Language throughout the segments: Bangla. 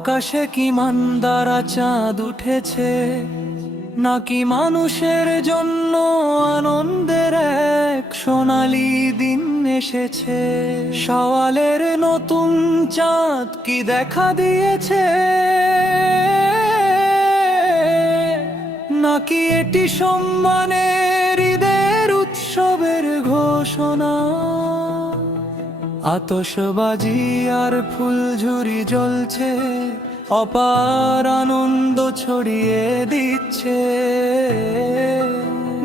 আকাশে কি মান্দারা চাঁদ উঠেছে, নাকি মানুষের জন্য আনন্দের এক সোনালি দিন এসেছে। সওয়ালের নতুন চাঁদ কি দেখা দিয়েছে, নাকি এটি সম্মানের ঈদের উৎসবের ঘোষণা। আতশবাজি আর ফুলঝুরি জ্বলছে, অপার আনন্দ ছড়িয়ে দিচ্ছে।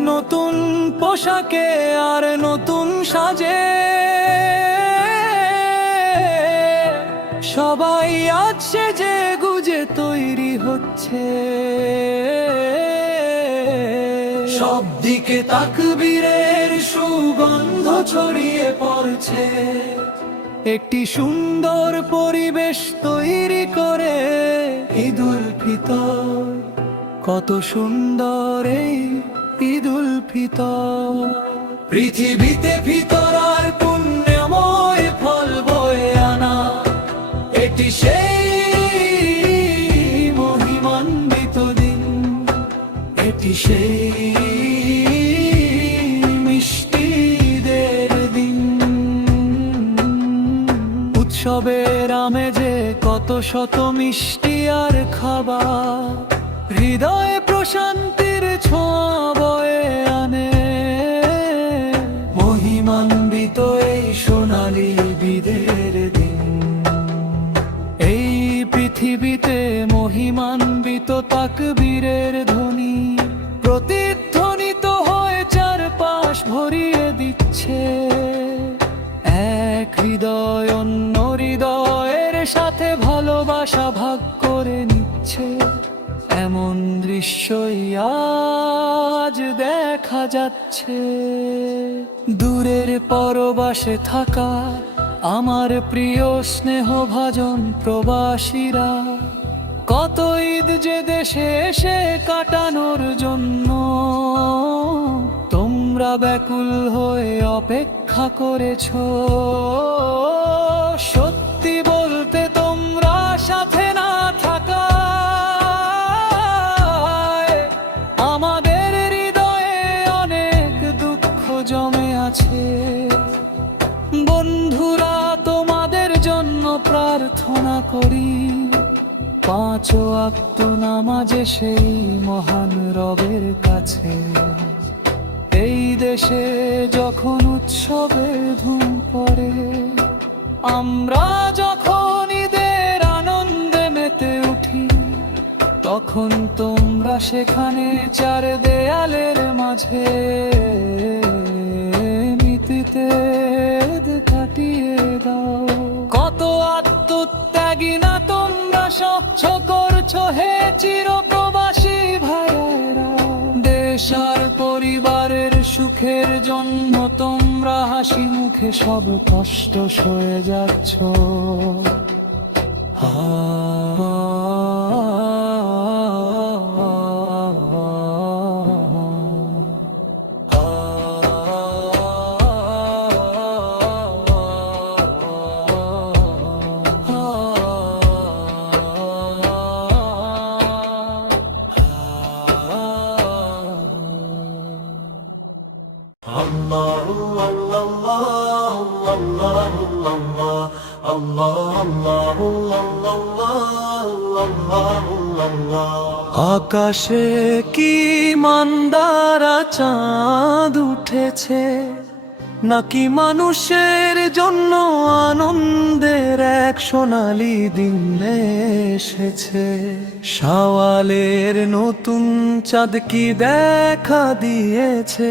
নতুন পোশাকে আর নতুন সাজে সবাই আজ সেজে গুজে তৈরি হচ্ছে। সব দিকে তাকবীরের সুগন্ধ ছড়িয়ে পড়ছে, একটি সুন্দর পরিবেশ তৈরি করে ঈদুল ফিতর। কত সুন্দর এই ঈদুল ফিতর, পৃথিবীতে ফিতর আর পুণ্যময় ফল বয়ে আনা। এটি সেই মহিমান্বিত দিন, এটি সেই মিষ্টিদের দিন। উৎসবের আমেজে কত শত মিষ্টি আর খাবার, হৃদয়ে প্রশান্তির ছোঁয়া বয়ে আনে। মহিমান্বিত এই সোনালী ঈদের দিন, এই পৃথিবীতে মহিমান্বিত তাকবীরের ধ্বনি প্রতিধ্বনিত হয়ে চারপাশ ভরিয়ে দিচ্ছে। এক হৃদয় অন্য হৃদয়ের সাথে ভালোবাসা ভাগ করে নিচ্ছে। এমন দৃশ্যই আজ দেখা যাচ্ছে। দূরের পরবাসে থাকা আমার প্রিয় স্নেহভাজন প্রবাসীরা, কত ঈদ যে দেশে এসে কাটানোর জন্য তোমরা ব্যাকুল হয়ে অপেক্ষা করেছো। সত্যি বলতে তোমরা সাথে না থাকায় আমাদের হৃদয়ে অনেক দুঃখ জমে আছে। বন্ধুরা, তোমাদের জন্য প্রার্থনা করি, পাঁচ ওয়াক্ত নামাজে সেই মহান রবের কাছে। এই দেশে যখন উৎসবের ধুম পড়ে, আমরা যখন ঈদের আনন্দে মেতে উঠি, তখন তোমরা সেখানে চার দেয়ালের মাঝে মিতিতে কাটিয়ে দাও। কত আত্মত্যাগী না তোমরা স্বচ্ছ করছো হে চিরপ্রবাসী ভাইয়েরা। দেশ আর পরিবারের সুখের জন্য তোমরা হাসি মুখে সব কষ্ট সয়ে যাচ্ছ। আকাশে কি মান্দারা চাঁদ উঠেছে, নাকি মানুষের জন্য আনন্দের এক সোনালি দিন এসেছে। শাওয়ালের নতুন চাঁদ কি দেখা দিয়েছে,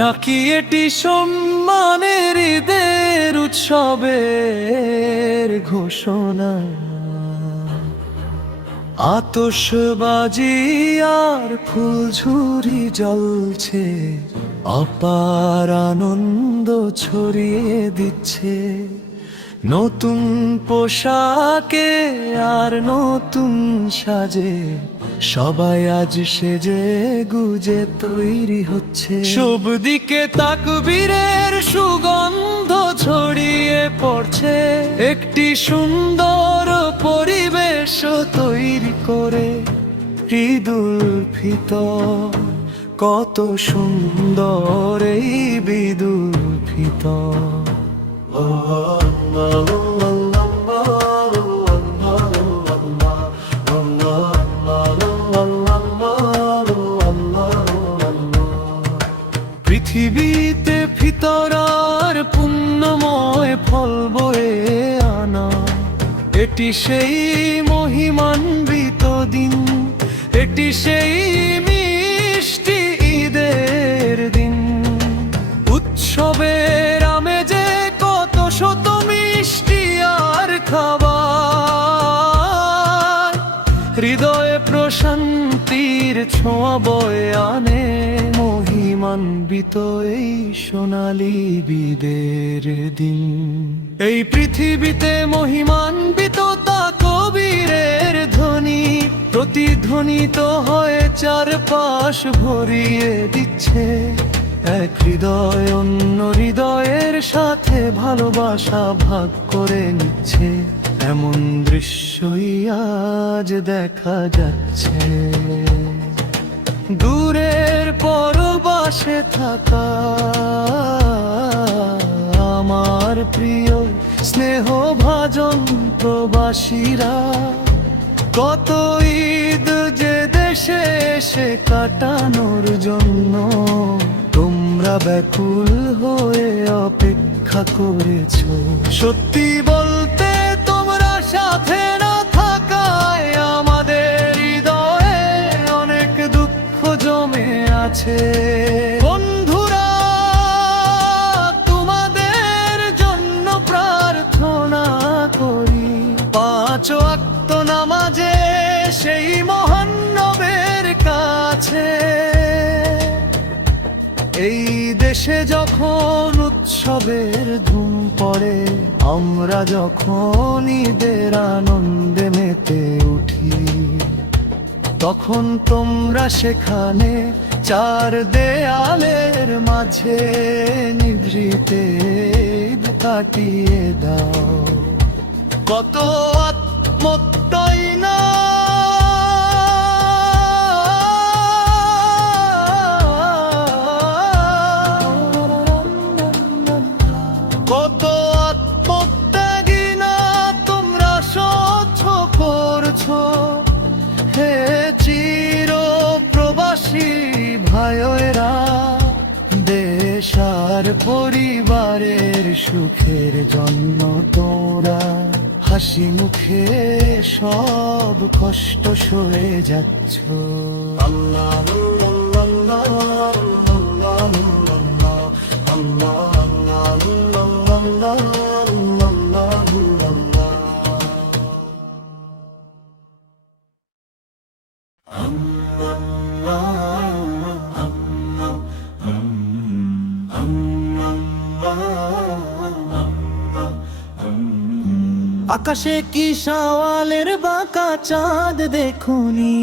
নাকি এটি সম্মানের ঈদের উৎসবের ঘোষণা। আতশবাজি আর ফুলঝুরি জ্বলছে, অপার আনন্দ ছড়িয়ে দিচ্ছে। নতুন পোশাকে আর নতুন সাজে সবাই আজ সেজে গুজে তৈরি হচ্ছে। সব দিকে তাকবীরের সুগন্ধ ছড়িয়ে পড়ছে, একটি সুন্দর পরিবেশ তৈরি করে ঈদুল ফিতর। কত সুন্দর এই ঈদুল ফিতর। পৃথিবীতে ফিতরার পুণ্যময় ফল বয়ে আনা, এটি সেই মহিমান্বিত দিন, এটি সেই মিষ্টি ঈদের দিন। উৎসবের আমেজে কত শত মিষ্টি আর খাবার, হৃদয়ে প্রশান্তির ছোঁয়া বয়ে আনে মহিমান্বিত এই সোনালী ঈদের দিন। এই পৃথিবীতে মহিমান্বিত তা কবীরের ধ্বনি প্রতিধ্বনিত হয়ে চারপাশ ভরিয়ে দিচ্ছে। এক হৃদয় অন্য হৃদয়ের সাথে ভালোবাসা ভাগ করে নিচ্ছে, এমন দৃশ্যই আজ দেখা যাচ্ছে। দূরের পরবাসে থাকা আমার প্রিয় স্নেহভাজন প্রবাসীরা, কত ঈদ যে দেশে এসে কাটানোর জন্য তোমরা ব্যাকুল হয়ে অপেক্ষা করেছো। সত্যি বলতে তোমরা সাথে না থাকায় আমাদের হৃদয়ে অনেক দুঃখ জমে আছে। বন্ধুরা, তোমাদের জন্য প্রার্থনা করি, পাঁচ ওয়াক্ত নামাজে সেই মহান নবের কাছে। এই দেশে যখন উৎসবের ধুম পড়ে, আমরা যখন ঈদের আনন্দে মেতে উঠি, তখন তোমরা সেখানে চার দেয়ালের মাঝে নিভৃতে ঈদ কাটিয়ে দাও। কত আত্মত্যাই না কত আত্মত্যাগী না তোমরা সহ্য করছো। হে চির প্রবাসী ভাইয়েরা, দেশ আর পরিবারের সুখের জন্য তোমরা হাসি মুখে সব কষ্ট সয়ে যাচ্ছ। আল্লাহ আল্লাহ আল্লাহ আকাশে কি শাওয়ালের বাঁকা চাঁদ দেখুনি,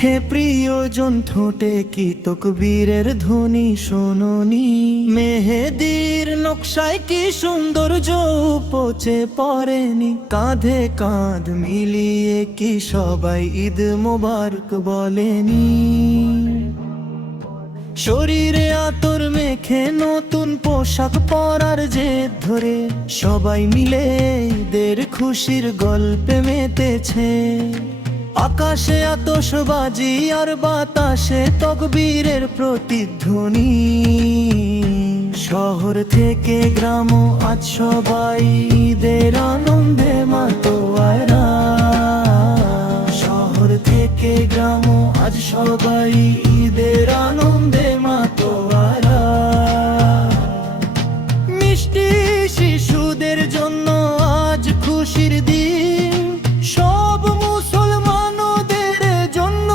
হে প্রিয়জন ঠোঁটে কি তকবীরের ধ্বনি শোনোনি। মেহেদির নকশায় কি সৌন্দর্য উপচে পড়েনি, কাঁধে কাঁধ মিলিয়ে কি সবাই ঈদ মোবারক বলেনি। শরীরে আতর মেখে নতুন পোশাক পরার জেদ ধরে সবাই মিলে ঈদের খুশির গল্পে মেতেছে। আকাশে আতশবাজি আর বাতাসে তকবীরের প্রতিধ্বনি। শহর থেকে গ্রাম আজ সবাই ঈদের আনন্দে মাতোয়ারা। শহর থেকে গ্রাম আজ সবাই ঈদের আনন্দে মাতোয়ারা। মিষ্টি শিশুদের জন্য আজ খুশির দিন, সব মুসলমানদের জন্য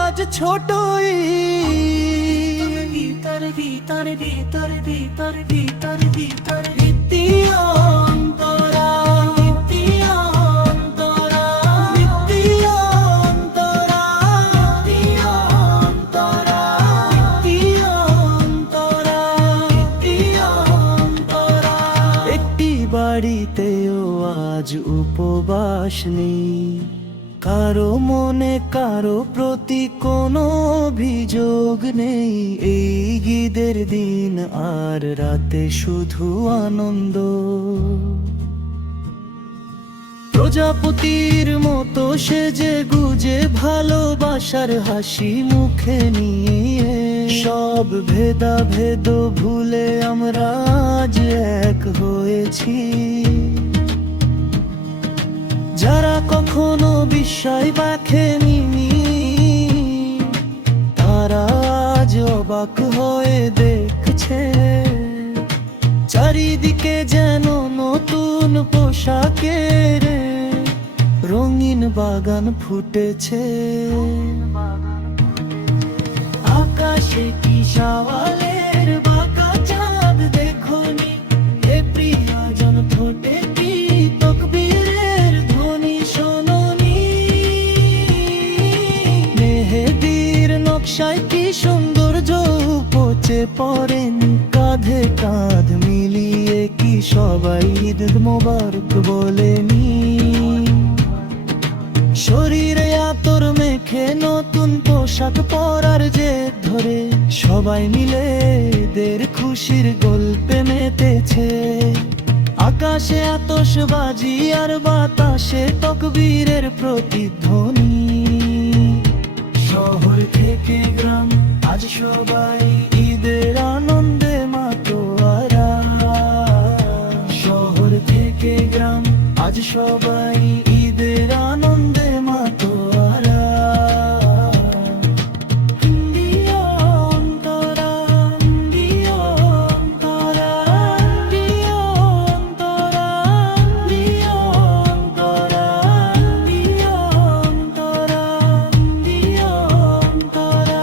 আজ ছোট ঈদ। ভিতরে ভিতরে ভিতরে ভিতরে ভিতরে ভিতরে বাড়িতেও আজ উপবাস দূতাবাস নেই, কারো মনে কারো প্রতি কোনো অভিযোগ নেই। এই ঈদের দিন আর রাতে শুধু আনন্দ, প্রজাপতির মতো সেজে গুজে ভালোবাসার হাসি মুখে নিয়ে সব ভেদাভেদ ভুলে আমরা আজ এক হয়েছি। যারা কখনো বিস্ময় দেখেনি তারা আজ অবাক হয়ে দেখছে, চারিদিকে যেন নতুন পোশাকের রঙিন বাগান ফুটেছে। আকাশে কি শাওয়ালের বাঁকা চাঁদ দেখোনি, এ প্রিয়জন ঠোঁটে কি তাকবীরের ধ্বনি শোনোনি। মেহেদির নকশায় কি সৌন্দর্য উপচে পড়েন, কাঁধে কাঁধ মিলিয়ে কি সবাই ঈদ মোবারক বলেনি। শরীরে আতর মেখে নতুন পোশাক পরার জেদ ধরে সবাই মিলে ঈদের খুশির গল্পে মেতেছে। আকাশে আতশবাজি আর বাতাসে তাকবীরের প্রতিধ্বনি। শহর থেকে গ্রাম আজ সবাই ঈদের আনন্দে মাতোয়ারা। শহর থেকে গ্রাম আজ সবাই ঈদের আনন্দে মাতোয়ারা। India Antara, India Antara, India Antara, India Antara, India Antara, India Antara.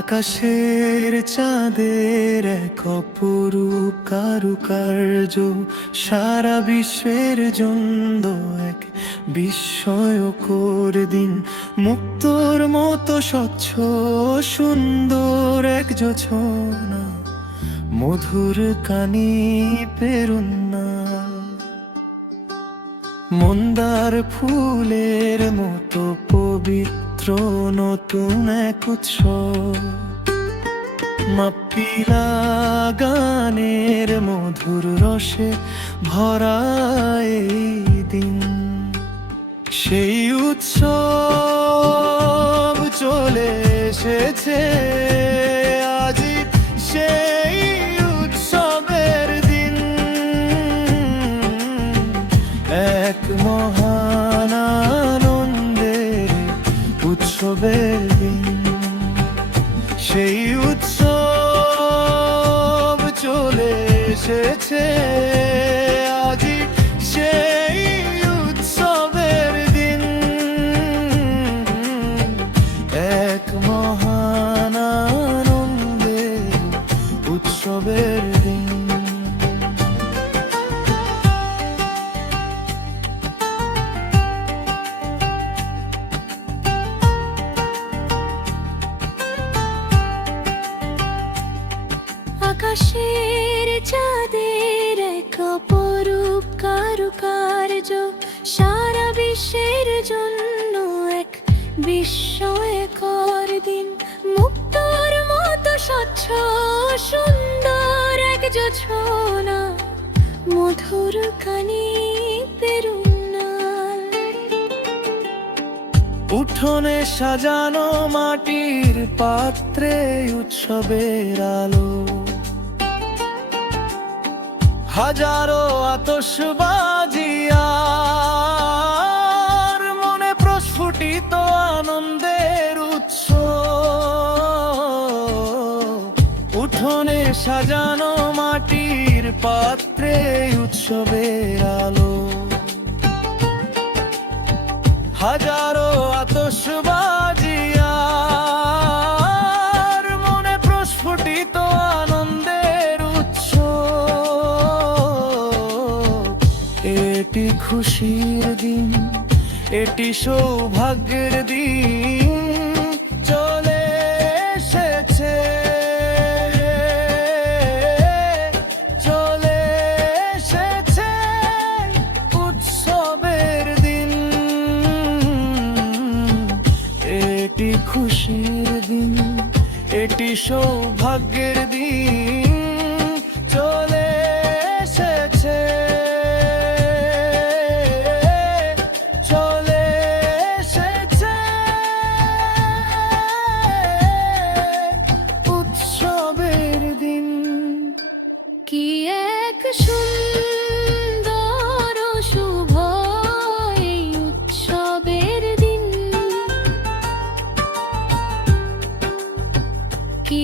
আকাশের চাঁদের এক অপরূপ কারুকার্য সারা বিশ্বের জন্য এক বিস্ময়কর দিন। মুক্তোর মতো স্বচ্ছ সুন্দর এক জোছনা, মধুর কানি পেরুন্না, মন্দার ফুলের মতো পবিত্র নতুন এক উৎসব। মাপ্পিলা গানের মধুর রসে ভরা এই দিন। সেই উৎসব চলে এসেছে আজি, সেই উৎসবের দিন। এক মহান আনন্দের উৎসবের দিন। সেই উৎসব চলে এসেছে আজি, সেই উৎসবের দিন। এক মহান আনন্দের উৎসবের দিন। আকাশের চাঁদের এক অপরূপ কারুকার্য সারা বিশ্বের জন্য এক বিস্ময়কর দিন। মুক্তোর মতো স্বচ্ছ সুন্দর এক জোছনা, মধুর কানি পেরুন্না। উঠোনে সাজানো মাটির পাত্রে উৎসবের আলো, হাজারো আতশবাজি আর মনে প্রস্ফুটিত আনন্দের উৎস। উঠোনে সাজানো মাটির পাত্রে উৎসবের আলো, হাজারো আতশবাজি আর মনে প্রস্ফুটিত এটি খুশির দিন, এটি সৌভাগ্যের দিন চলে এসেছে, চলে এসেছে উৎসবের দিন। এটি খুশির দিন, এটি সৌভাগ্যের দিন চলে এসেছে, চলে এসেছে উৎসবের দিন। কি এক সুন্দর ও শুভ এই উৎসবের দিন, কি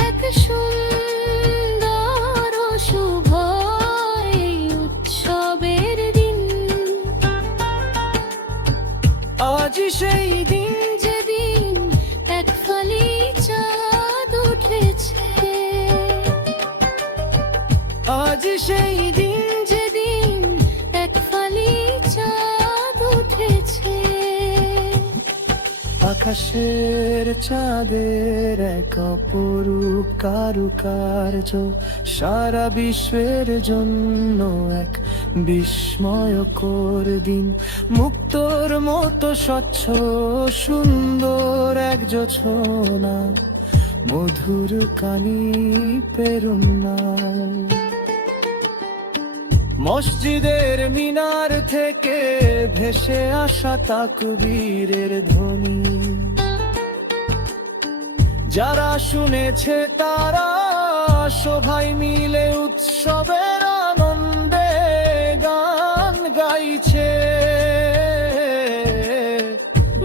এক সুন্দর ও শুভ এই উৎসবের দিন। আজ সেই দিন, যেদিন এক ফালি চাঁদ উঠেছে, আজ সেই দিন, যেদিন এক ফালি চাঁদ উঠেছে। আকাশের চাঁদের এক অপরূপ কারুকার্য সারা বিশ্বের জন্য এক বিস্ময়কর দিন। মুক্তোর মতো স্বচ্ছ সুন্দর এক জোছনা, মধুর কানি পেরুন্না। মসজিদের মিনার থেকে ভেসে আসা তাকবীরের ধ্বনি, যারা শুনেছে তারা সবাই মিলে উৎসবের আনন্দে গান গাইছে।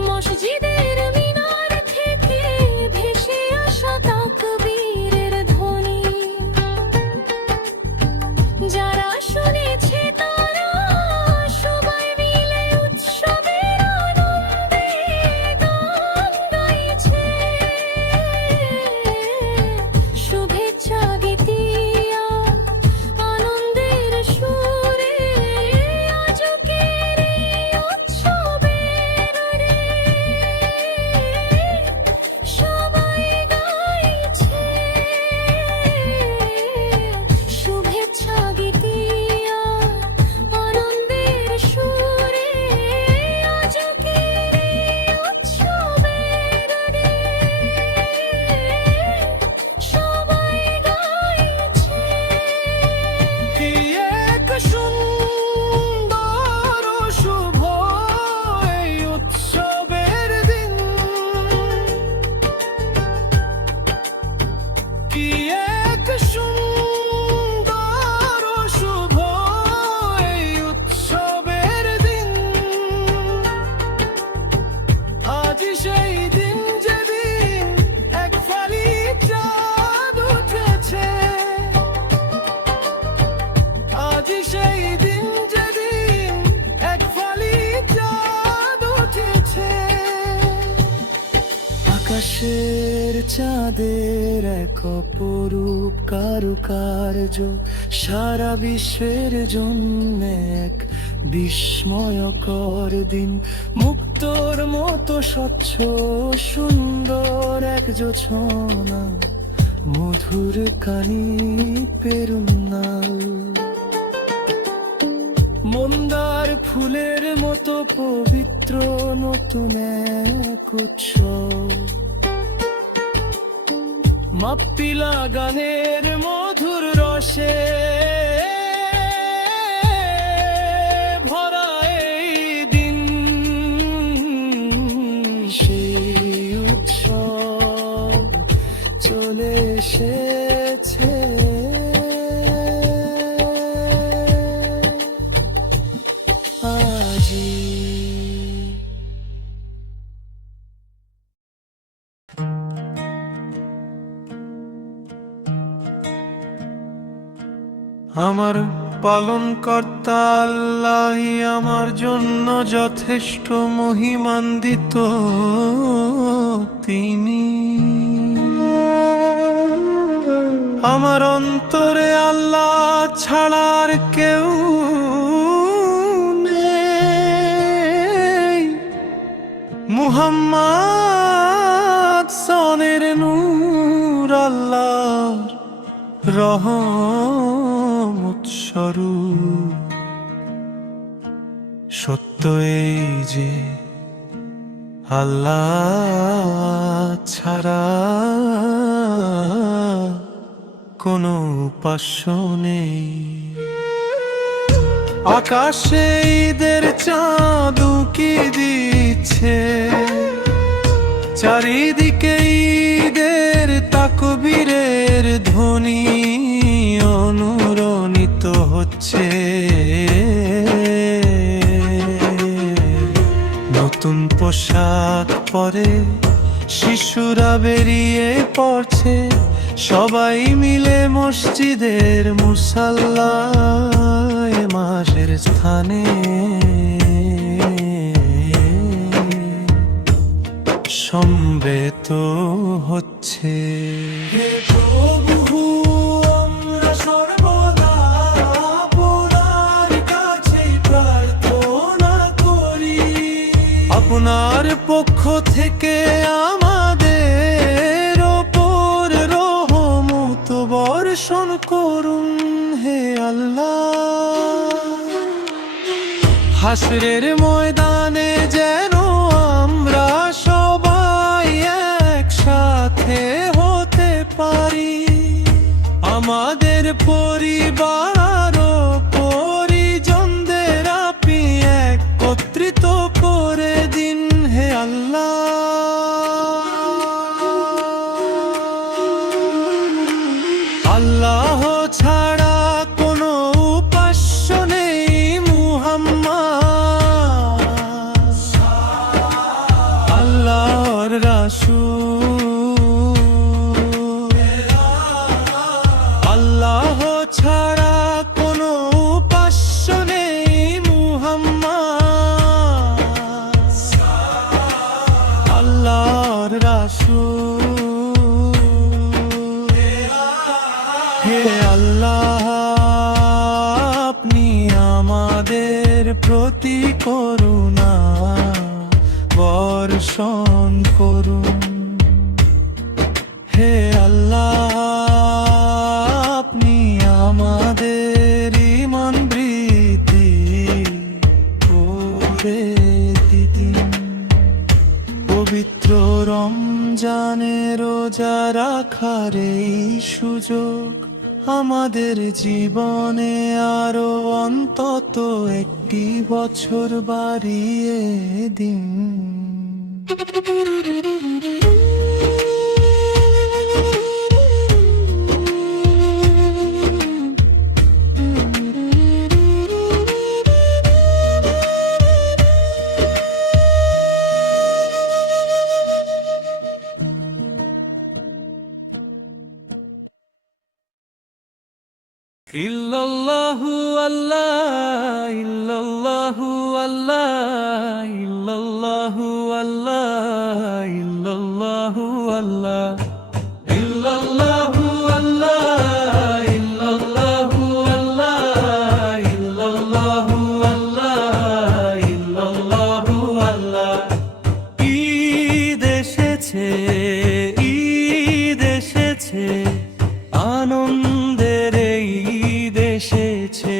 মসজিদের মিনার থেকে ভেসে আসা তাকবীরের ধ্বনি, যারা শুনেছে তারা সবাই মিলে উৎসবের আনন্দে গান গাইছে। শুভেচ্ছা গীতিয়া আনন্দের সুরে আজকের এই উৎসবের রে সবাই গাইছে। শুভেচ্ছা গীতিয়া আনন্দের সুরে আজকের এই উৎসবের রে সবাই গাইছে। কি এক সুন্দর ও শুভ এই উৎসবের দিন, কি এক সুন্দর ও শুভ এই উৎসবের দিন। আজ সেই দিন, যেদিন এক ফালি চাঁদ উঠেছে, আজ সেই দিন, যেদিন এক ফালি চাঁদ উঠেছে। আকাশের চাঁদের এক অপরূপ কারুকার্য সারা বিশ্বের জন্য এক বিস্ময়কর দিন। মুক্তোর মতো স্বচ্ছ সুন্দর এক জোছনা, মধুর কানি পেরুন্নাল। মন্দার ফুলের মতো পবিত্র নতুন এক উৎসব, মাপ্পিলা গানের মধুর রসে ভরা এই দিন। সেই উৎসব চলে এসেছে, আজি। আমার পালনকর্তা আল্লাহই আমার জন্য যথেষ্ট মহিমান্বিত, তিনি আমার অন্তরে আল্লাহ ছাড়ার কেউ রহমত স্বরূপ। সত্য এই যে আল্লাহ ছাড়া কোনো উপাস্য নেই। আকাশে ঈদের চাঁদ উঁকি দিচ্ছে, চারিদিকে ঈদের তাকবীরের ধ্বনি অনুরণিত হচ্ছে। নতুন পোশাক পরে শিশুরা বেরিয়ে পড়ছে, সবাই মিলে মসজিদের মুসাল্লায় মাসের স্থানে সমবেত হচ্ছে। হে প্রভু, আমরা সর্বদা আপনার কাছে প্রার্থনা করি, আপনার পক্ষ থেকে আমাদের ওপর রহমত বর্ষণ করুন। হে আল্লাহ, হাসরের ময়দানে যেন আমরা সবাই একসাথে হতে পারি, আমাদের পরিবার ও পরিজনদের আপনি একত্রিত করে দিন। হে আল্লাহ, আল্লাহ ছাড়া কোনো উপাস্য নেই, মুহাম্মদ আল্লাহর রাসূল। আল্লাহ ছাড়া কোনো উপাস্য নেই, মুহাম্মদ আল্লাহর রাসূল। হে আল্লাহ, আপনি আমাদের প্রতি করুণা বর্ষণ করুন। হে আল্লাহ, আপনি আমাদের ঈমান বৃদ্ধি করে দিন। পবিত্র রমজানে রোজা রাখার এই সুযোগ আমাদের জীবনে আরো অন্তত একটি বছর বাড়িয়ে দিন। ইল্লাল্লাহু আল্লাহ, ইল্লাল্লাহু আল্লাহ, ইল্লাল্লাহু আল্লাহ, ইল্লাল্লাহু আল্লাহ, ইল্লাল্লাহু আল্লাহ, ইল্লাল্লাহু আল্লাহ, ইল্লাল্লাহু আল্লাহ, ইল্লাল্লাহু আল্লাহ। ঈদ এসেছে, ঈদ এসেছে, আনন্দের ঈদ এসেছে,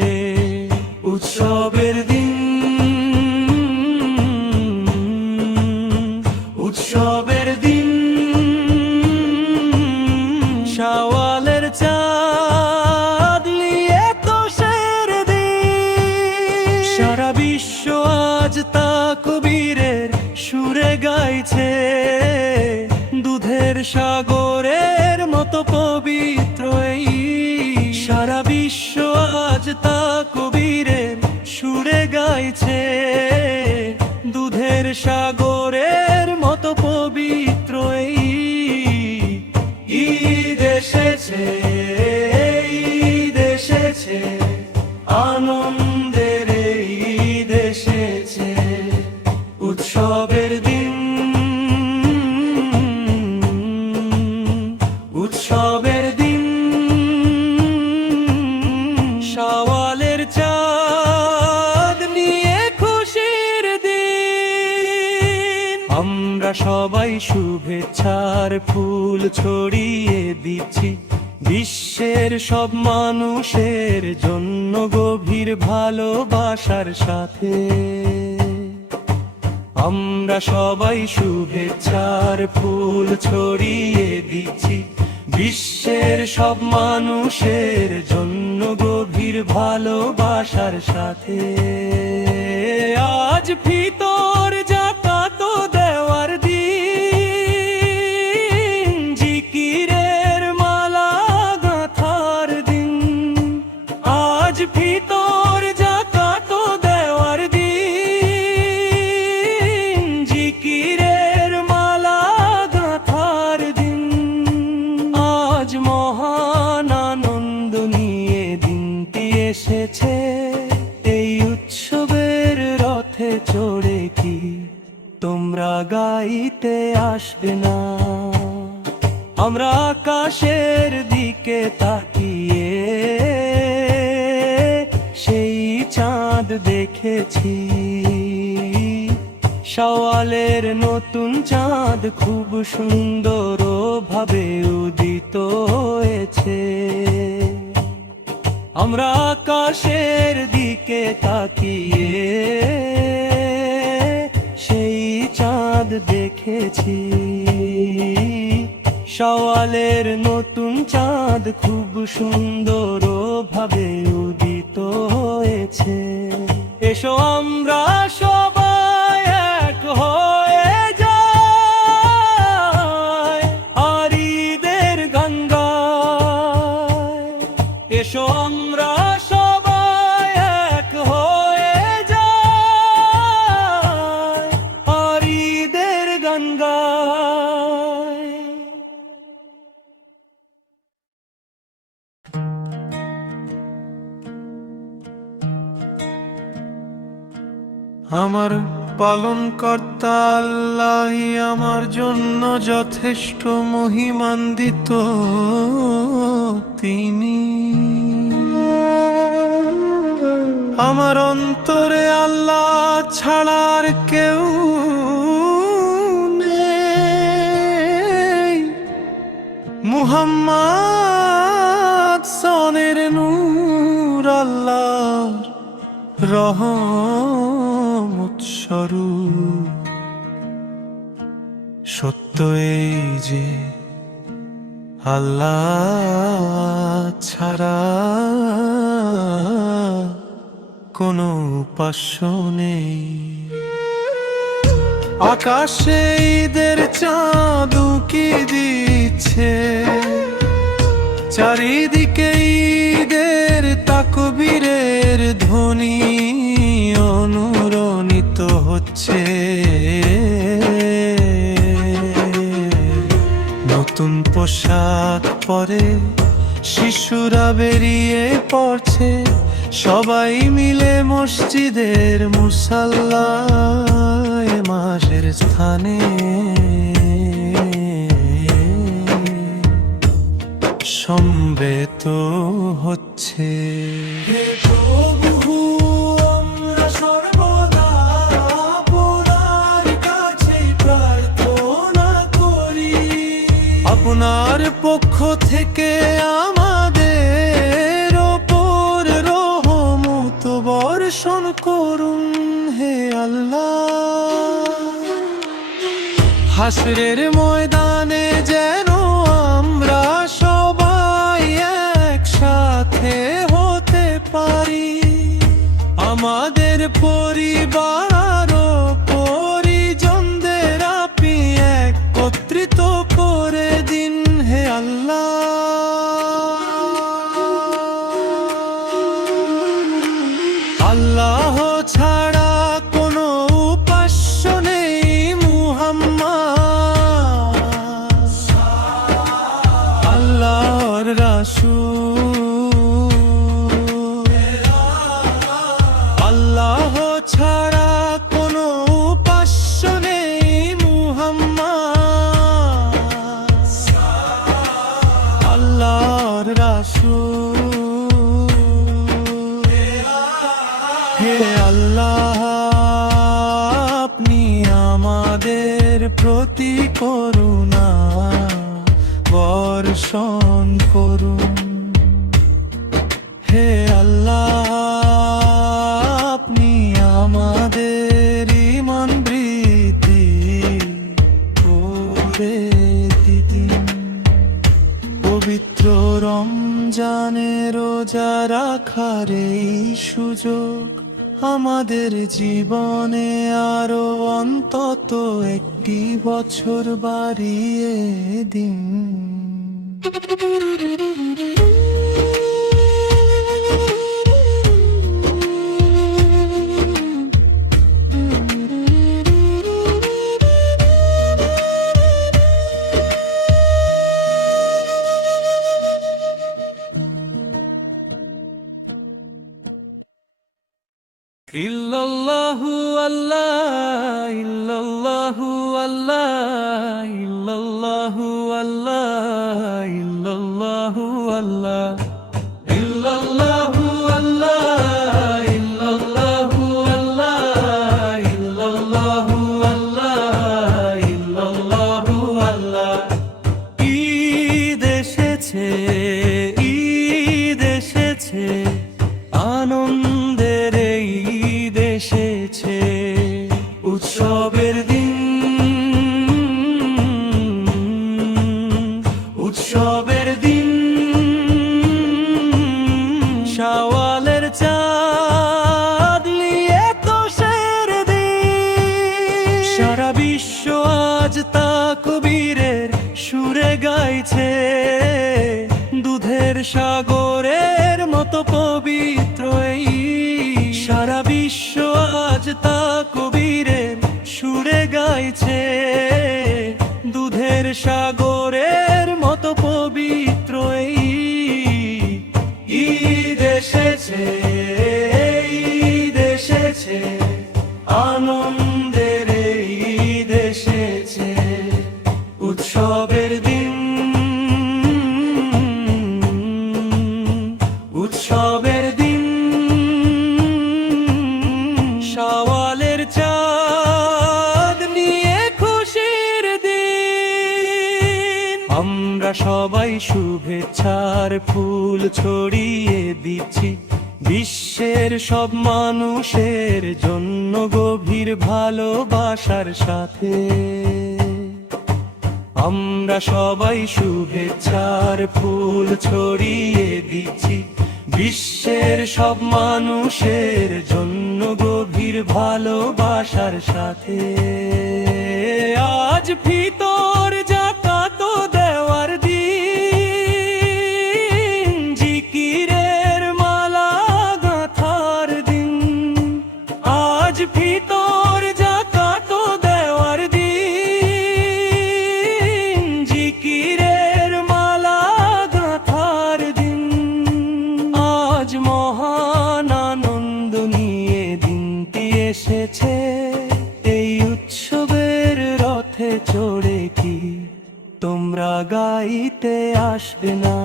উৎসবের দিন, উৎসবের দিন। শাওয়ালের চাঁদ নিয়ে তোষের দিন, সারা বিশ্ব আজ তাকবীরের সুরে গাইছে। দুধের সাগরের মতো পবিত্র এই সারা বিশ্ব আজ তাকবীরের সুরে গাইছে। দুধের সাগরের মতো পবিত্র এই ঈদ এসেছে, ঈদ এসেছে, আনন্দের ঈদ এসেছে, উৎসবের দিন, উৎসবের দিন। শাওয়ালের চাঁদ নিয়ে খুশির দিন, আমরা সবাই শুভেচ্ছার ফুল ছড়িয়ে দিচ্ছি, বিশ্বের সব মানুষের জন্য গভীর ভালোবাসার সাথে আমরা সবাই শুভেচ্ছার ফুল ছড়িয়ে দিচ্ছি। বিশ্বের সব মানুষের জন্য গভীর ভালোবাসার সাথে আজ ফিতর জাকাত দেওয়ার দিন, জিকিরের মালা গাঁথার দিন। আজ ফিতর জাকাত দেওয়ার দিন, জিকিরের মালা গাঁথার দিন। আজ মহান আনন্দ নিয়ে দিনটি এসেছে, এই উৎসবের রথে চড়ে কি তোমরা গাইতে আসবে না? আমরা আকাশের দিকে তাকিয়ে সেই চাঁদ দেখেছি। শাওয়ালের নতুন চাঁদ খুব সুন্দর ভাবে উদিত হয়েছে। আমরা আকাশের দিকে তাকিয়ে সেই চাঁদ দেখেছি। শাওয়ালের নতুন চাঁদ খুব সুন্দর ভাবে উদিত হয়েছে। এসো আমরা সবাই এক হয়ে যাই আর ঈদের গান গাই। এসো আমরা সবাই এক হয়ে যাই আর ঈদের গান গাই। আমার পালনকর্তা আল্লাহই আমার জন্য যথেষ্ট মহিমান্বিত। তিনি আমার অন্তরে আল্লাহ ছাড়ার কেউ নেই। মুহাম্মদ সনের নূর আল্লাহর রহমত স্বরূপ। সত্য এই যে আল্লাহ ছাড়া কোনো উপাস্য নেই। আকাশে ঈদের চাঁদ উকি দিচ্ছে, চারিদিকে ঈদের তাকবীরের ধ্বনি অনুরণিত হচ্ছে। নতুন পোশাক পরে শিশুরা বেরিয়ে পড়ছে, সবাই মিলে মসজিদের মুসাল্লায় মাসের স্থানে সমবেত হচ্ছে। হে প্রভু, আমরা সর্বদা আপনার কাছে প্রার্থনা করি। আপনার পক্ষ থেকে আমাদের ওপর রহমত বর্ষণ করুন হে আল্লাহ। হাসরের ময়দানে যেন আমরা সবাই একসাথে হতে পারি। আমাদের পরিবার ও পরিজনদের আপনি একত্রিত করে দিন হে আল্লাহ। আল্লাহ ছাড়া কোনো উপাস্য নেই। মুহাম্মদ আল্লাহর রাসূল। আল্লাহ ছাড়া কোনো উপাস্য নেই। মুহাম্মদ আল্লাহর রাসূল। হে আল্লাহ, আপনি আমাদের প্রতি করুণা বর্ষণ বর্ষণ করুন। হে আল্লাহ, আপনি আমাদের ঈমান বৃদ্ধি করে দিন। পবিত্র রমজানে রোজা রাখার এই সুযোগ আমাদের জীবনে আরো অন্তত একটি বছর বাড়িয়ে দিন। ইল্লাল্লাহু আল্লাহ, ইল্লাল্লাহু আল্লাহ, ইল্লাল্লাহু আল্লাহ, ইল্লাল্লাহু আল্লাহ, ইল্লাল্লাহু আল্লাহ, ইল্লাল্লাহু আল্লাহ, ইল্লাল্লাহু আল্লাহ, ইল্লাল্লাহু আল্লাহ। ঈদ এসেছে, ঈদ এসেছে, আনন্দের ঈদ এসেছে, উৎসবের দিন, উৎসবের দিন। শাওয়ালের চাঁদ নিয়ে তোষের দিন, সারা বিশ্ব আজ তাকবীরের সুরে গাইছে। দুধের সাগরের মতো পবিত্র এই সারা বিশ্ব আজ তাকবীরের সুরে গাইছে। দুধের সাগরের মতো পবিত্র এই ঈদ এসেছে, ঈদ এসেছে, আনন্দের ঈদ এসেছে, উৎসবের দিন, উৎসবের দিন। শাওয়ালের চাঁদ নিয়ে খুশির দিন, আমরা সবাই শুভেচ্ছার ফুল ছড়িয়ে দিচ্ছি বিশ্বের সব মানুষের জন্য গভীর ভালোবাসার সাথে। আমরা সবাই শুভেচ্ছার ফুল ছড়িয়ে দিচ্ছি বিশ্বের সব মানুষের জন্য গভীর ভালোবাসার সাথে। আজ ফিতর যাকাত দেওয়ার দিন, জিকিরের মালা গাঁথার দিন। আজ ফিতর যাকাত দেওয়ার দিন, জিকিরের মালা গাঁথার দিন। আজ মহান আনন্দ নিয়ে দিনটি এসেছে, এই উৎসবের রথে চড়ে কি তোমরা গাইতে আসবে না?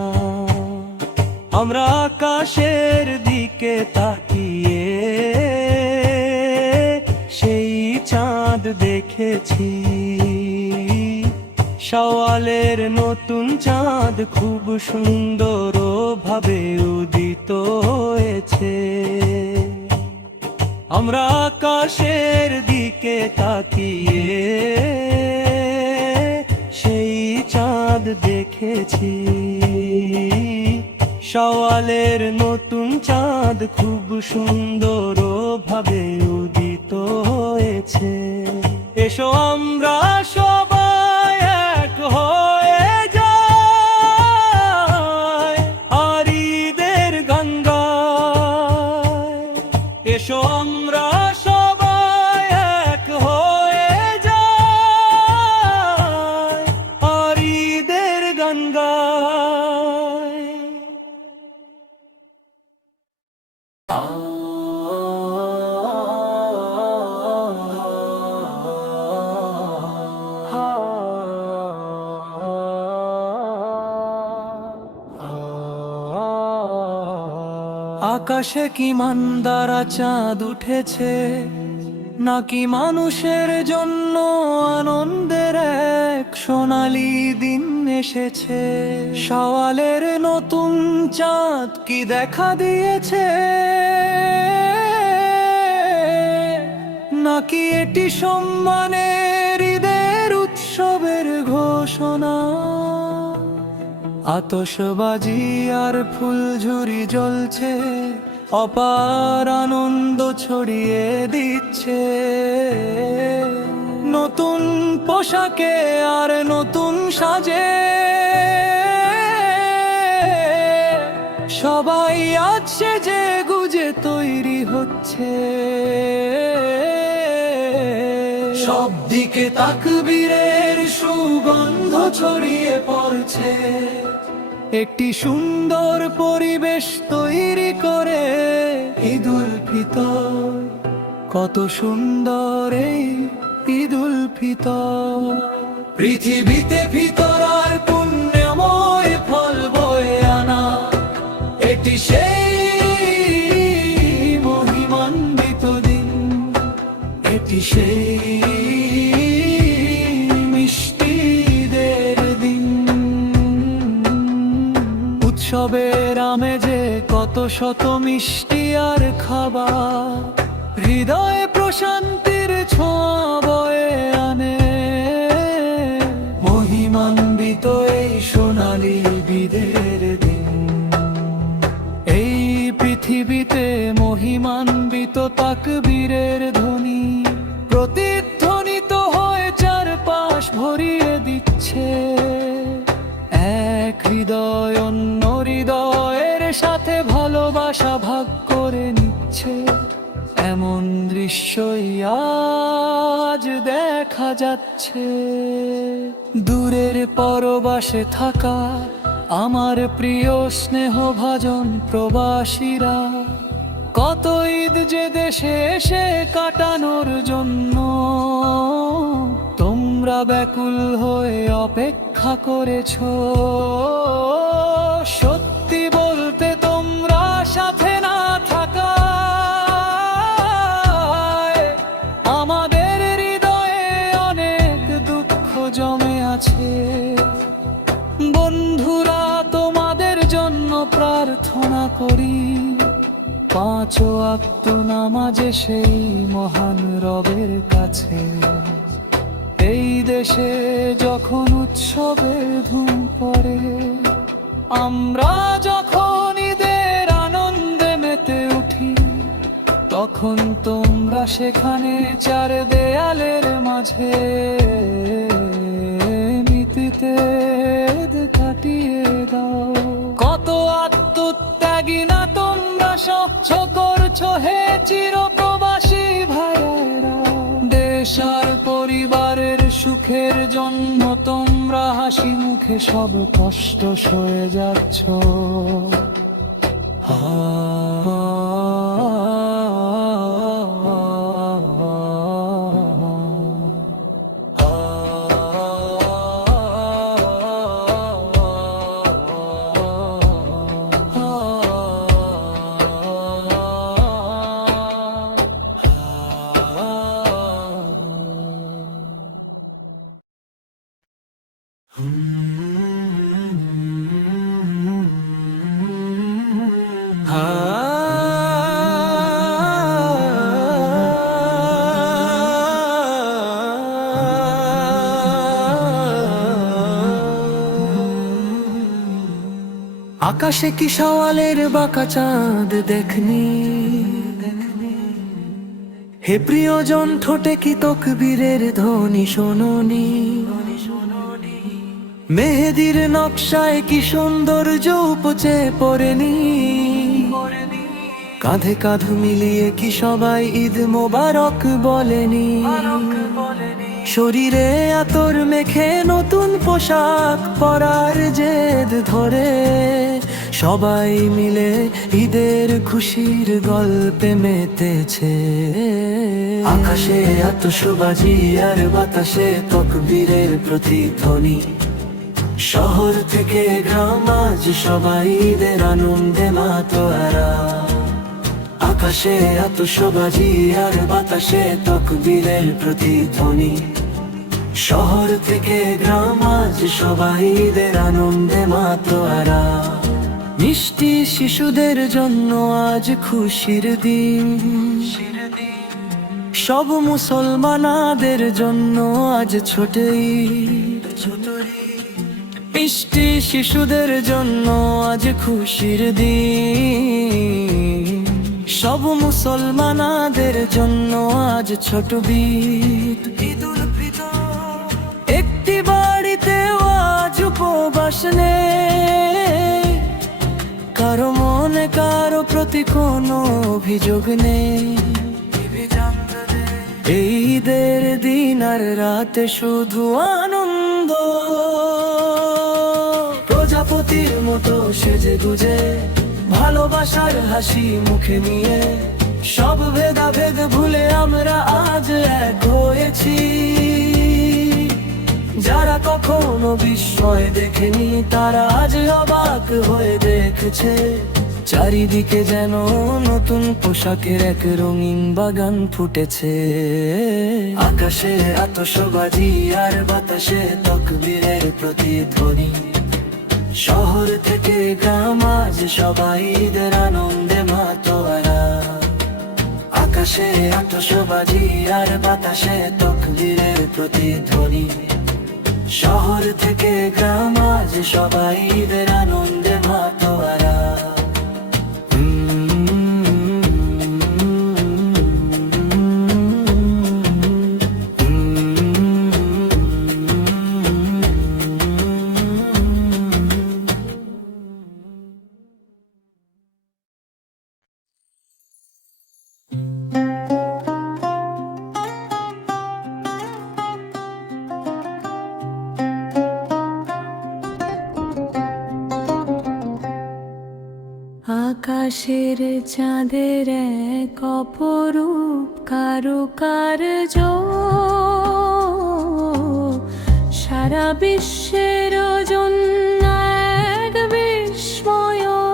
আমরা আকাশের দিকে তাকিয়ে সেই চাঁদ দেখেছি। শাওয়ালের নতুন চাঁদ খুব সুন্দর ভাবে উদিত হয়েছে। আমরা আকাশের দিকে তাকিয়ে সেই চাঁদ দেখেছি। শাওয়ালের নতুন চাঁদ খুব সুন্দর ভাবে উদিত হয়েছে। এসো আমরা সবাই এক হয়ে যাই আর ঈদের গান গাই। এসো আমরা সবাই এক হয়ে যাই আর ঈদের গান গাই। আকাশে কি মান্দারা চাঁদ উঠেছে, নাকি মানুষের জন্য আনন্দের এক সোনালি দিন এসেছে? সওয়ালের নতুন চাঁদ কি দেখা দিয়েছে, নাকি এটি সম্মানের ঈদের উৎসবের ঘোষণা? আতশবাজি আর ফুলঝুরি জ্বলছে, অপার আনন্দ ছড়িয়ে দিচ্ছে। নতুন পোশাকে আর নতুন সাজে সবাই আছে যে গুজে তৈরি হচ্ছে। সব দিকে তাকবীরের সুগন্ধ ছড়িয়ে পড়ছে। একটি সুন্দর পরিবেশ তৈরি করে ঈদুল ফিতর। কত সুন্দর এই ঈদুল ফিতর। পৃথিবীতে ফিতর আর পুণ্যময় ফল বয়ে আনা, এটি সেই মহিমান্বিত দিন। এটি সেই মিষ্টিদের দিন। উৎসবের আমেজে কত শত মিষ্টি আর খাবার, হৃদয়ে প্রশান্তির ছোঁয়া বয়ে আনে। মহিমান্বিত এই সোনালী ঈদের দিন। এই পৃথিবীতে মহিমান্বিত তাকবীরের ধ্বনি প্রতিধ্বনিত হয়ে চারপাশ ভরিয়ে দিচ্ছে। এক হৃদয় অন্য হৃদয়ের সাথে ভালোবাসা ভাগ করে নিচ্ছে। এমন দৃশ্যই আজ দেখা যাচ্ছে। দূরের পরবাসে থাকা আমার প্রিয় স্নেহভাজন প্রবাসীরা, কত ঈদ যে দেশে এসে কাটানোর জন্য তোমরা ব্যাকুল হয়ে অপেক্ষা করেছো। সত্যি বলতে তোমরা সাথে না থাকায় আমাদের হৃদয়ে অনেক দুঃখ জমে আছে। বন্ধুরা, তোমাদের জন্য প্রার্থনা করি, পাঁচ ওয়াক্ত নামাজে সেই মহান রবের কাছে। এই দেশে যখন উৎসবের ধুম পড়ে, আমরা যখন ঈদের আনন্দে মেতে উঠি, তখন তোমরা সেখানে চার দেয়ালের মাঝে মিতিতে কাটিয়ে দাও। কত আত্মত্যাগী না তোমরা স্বচ্ছ করছো হে চিরপ্রবাসী ভাইয়েরা। দেশ আর পরিবারের সুখের জন্য তোমরা হাসি মুখে সব কষ্ট সয়ে যাচ্ছ। আকাশে কি সওয়ালের বাঁকা চাঁদ দেখনি? হে প্রিয়জন, ঠোঁটে কি তকবীরের ধ্বনি শোনোনি? মেহেদির নকশায় কি সৌন্দর্য উপচে পড়েনি? কাঁধে কাঁধ মিলিয়ে কি সবাই ঈদ মোবারক বলেনি? শরীরে আতর মেখে নতুন পোশাক পরার জেদ ধরে সবাই মিলে ঈদের খুশির গল্পে মেতেছে। আকাশে আতশবাজি আর বাতাসে তাকবীরের প্রতিধ্বনি। শহর থেকে গ্রাম আজ সবাই ঈদের আনন্দে মাতোয়ারা। আকাশে আতশবাজি আর বাতাসে তকবীরের প্রতিধ্বনি। শহর থেকে গ্রাম আজ সবাই ঈদের আনন্দে মাতোয়ারা। মিষ্টি শিশুদের জন্য আজ খুশির দিন, সব মুসলমানদের জন্য আজ ছোট ঈদ। মিষ্টি শিশুদের জন্য আজ খুশির দিন, সব মুসলমানদের জন্য আজ ছোট ঈদ। ঈদুল ফিতর। একটি বাড়িতেও আজ উপবাস নেই, কারো মনে কারো প্রতি কোনো অভিযোগ নেই। এই ঈদের দিন আর রাতে শুধু আনন্দ, প্রজাপতির মতো সেজে গুজে ভালোবাসার হাসি মুখে নিয়ে সব ভেদাভেদ ভুলে আমরা আজ এক হয়েছি। যারা কখনো বিস্ময় দেখেনি তারা আজ অবাক হয়ে দেখেছে, চারিদিকে যেন নতুন পোশাকের এক রঙিন বাগান ফুটেছে। আকাশে আতশবাজি আর বাতাসে তকবীরের প্রতিধ্বনি। শহর থেকে গ্রাম আজ সবাই ঈদের আনন্দে মাতোয়ারা। আকাশে আতশবাজি আর বাতাসে তকবীরের প্রতিধ্বনি। শহর থেকে গ্রাম আজ সবাই ঈদের আনন্দে মাতোয়ারা। আকাশের চাঁদের এক অপরূপ কারুকার্য, সারা বিশ্বের জন্য এক বিস্ময়কর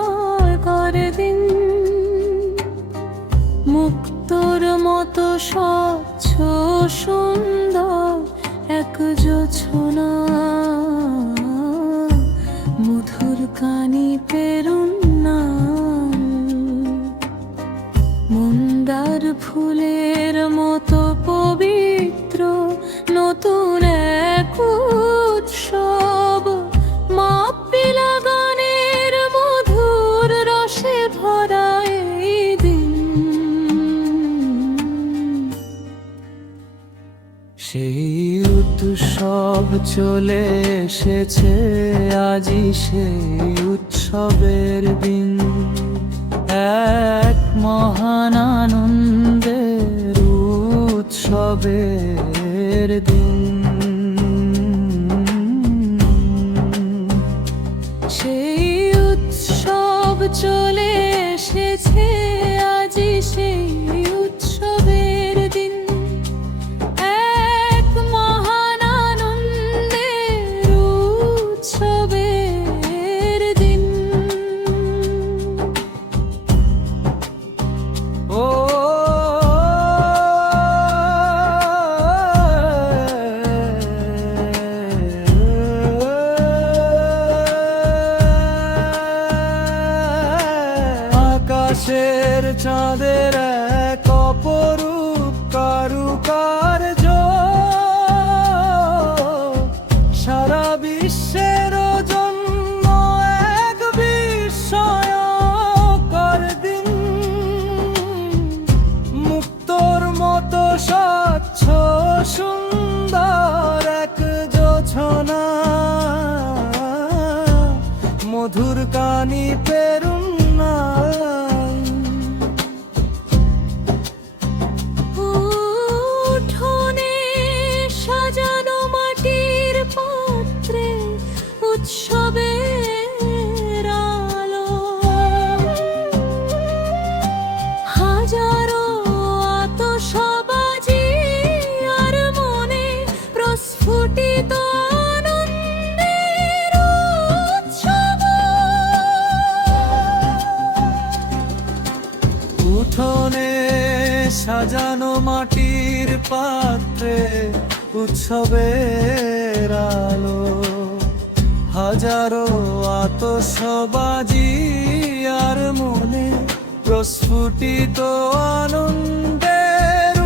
দিন। মুক্তোর মতো স্বচ্ছ সুন্দর এক জোছনা, মধুর কানি পেরুন মন্দার ফুলের মতো পবিত্র নতুন এক উৎসব। মাহফিলা গানের মধুর রসে ভরা এই দিন। সেই উৎসব চলে এসেছে, আজই সেই উৎসবের দিন। এক মহান আনন্দের উৎসবের দিন। সেই উৎসব চলে এসেছে, আজই সেই উৎসবের দিন। এক মহান আনন্দের উৎসবের দিন। আকাশের চাঁদের এক অপরূপ কারুকার্য, সারা বিশ্বের জন্য এক বিস্ময়কর দিন। মুক্তোর মতো স্বচ্ছ সুন্দর এক জোছনা, মধুর কানি পেরুন উঠোনে সাজানো মাটির পাত্রে উৎসবের আলো। হাজারো আতশবাজি আর মনে প্রস্ফুটিত আনন্দের উৎসব। উঠোনে সাজানো মাটির পাত্রে উৎসবের আলো, হাজারো আতশবাজি আর মনে প্রস্ফুটিত আনন্দের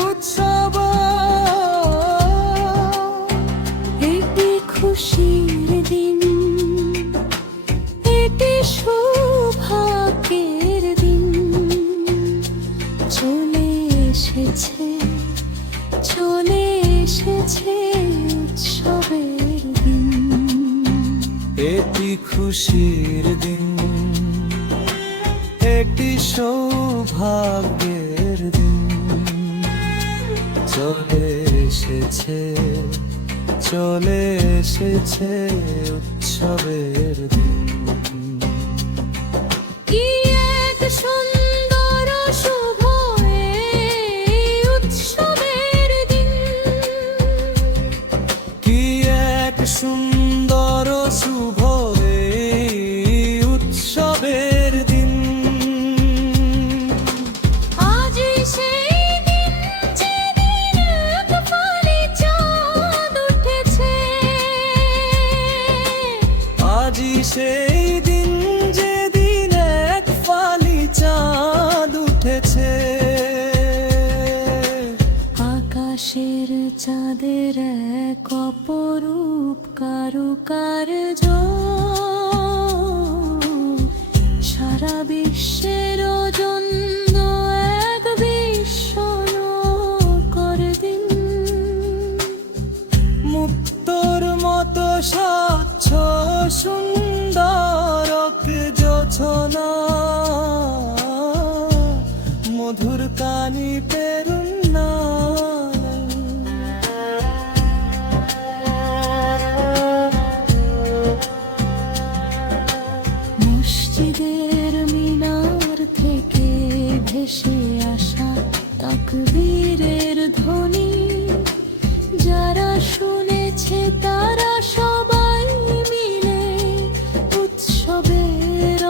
উৎসব। এটি খুশির দিন, এটি সৌভাগ্যের দিন, চলে এসেছে, চলে এসেছে উৎসবের দিন। এটি খুশির দিন, এটি সৌভাগ্যের দিন, চলে এসেছে, চলে এসেছে উৎসবের দিন। কি এক সুন্দর শুভ এই উৎসবের দিন, কি এক সুন্দর শুভ এই উৎসবের দিন। আজই সেই দিন যেদিন এক ফালি চাঁদ উঠেছে, আজই সেই দিন যেদিন এক ফালি চাঁদ উঠেছে। আকাশের চাঁদের এক অপরূপ কারুকার্য, সারা বিশ্বের জন্য এক বিস্ময়কর দিন। মুক্তোর মতো স্বচ্ছ সুন্দর জোছনা, মধুর কানি পেরুন্না। মসজিদের মিনার থেকে ভেসে আসা তাকবীরের ধ্বনি, যারা শুনেছে তারা সবাই মিলে উৎসবের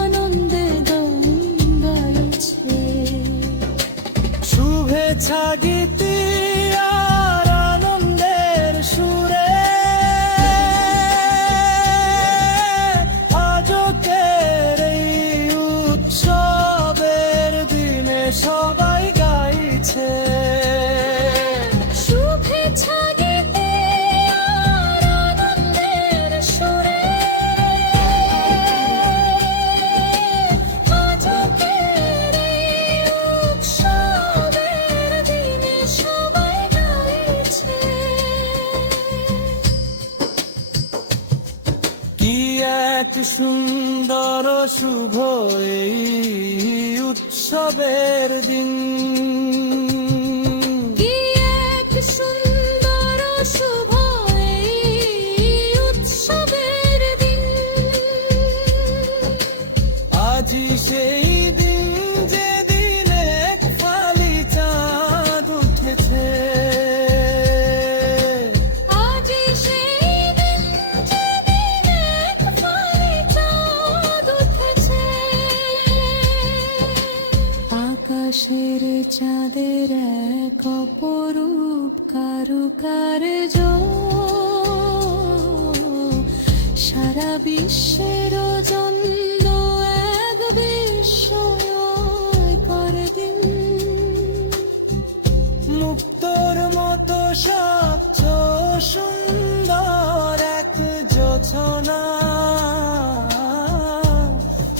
আনন্দে গান গাইছে। শুভেচ্ছা গীতি আর আনন্দের সুরে আজকের এই উৎসবের দিনে সবাই গাইছে। শুভেচ্ছা গীতি আর আনন্দের সুরে আজকের এই উৎসবের দিনে সবাই গাইছে। কি এক সুন্দর শুভ এই উৎসবের দিন। কি এক সুন্দর শুভ এই উৎসবের দিন। আজই সেই দিন যেদিন এক ফালি চাঁদ উঠেছে। আজই সেই দিন যেদিন এক ফালি চাঁদ উঠেছে। আকাশের চাঁদের এক অপরূপ কারুকার্য, সারা বিশ্বের জন্য এক বিস্ময়কর দিন। মুক্তোর মতো স্বচ্ছ সুন্দর এক জোছনা,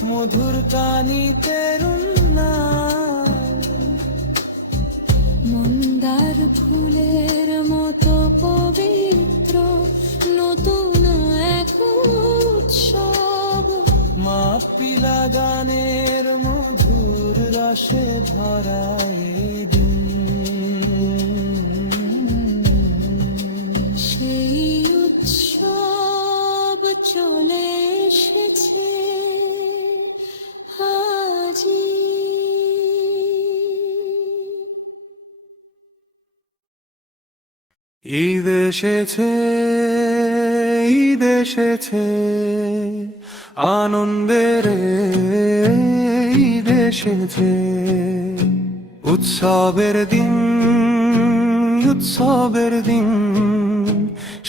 মধুর কানি পেরুন্না। মন্দার ফুলের মতো পবিত্র নতুন এক উৎসব, মাপিলা গানের মধুর রসে ভরা এই দিন। সেই উৎসব চলে এসেছে আজই। ঈদ এসেছে, ঈদ এসেছে, আনন্দের ঈদ এসেছে। উৎসবের দিন, উৎসবের দিন,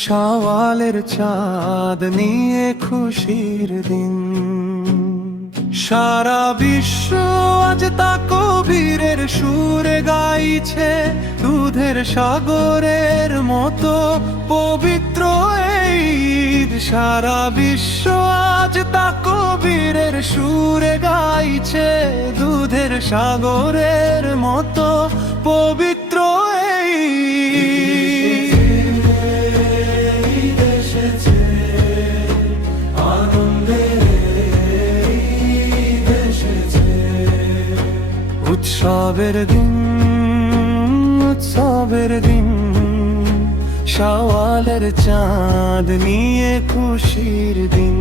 শাওয়ালের চাঁদ নিয়ে খুশির দিন। সারা বিশ্ব আজ তা কবিরের সুরে গাইছে, দুধের সাগরের মতো পবিত্র এই ঈদ। সারা বিশ্ব আজ তা কবিরের সুরে গাইছে, দুধের সাগরের মতো পবিত্র এই ঈদ। এসেছে আনন্দের ঈদ এসেছে। উৎসবের দিন, উৎসবের দিন, শাওয়ালের চাঁদ নিয়ে খুশির দিন।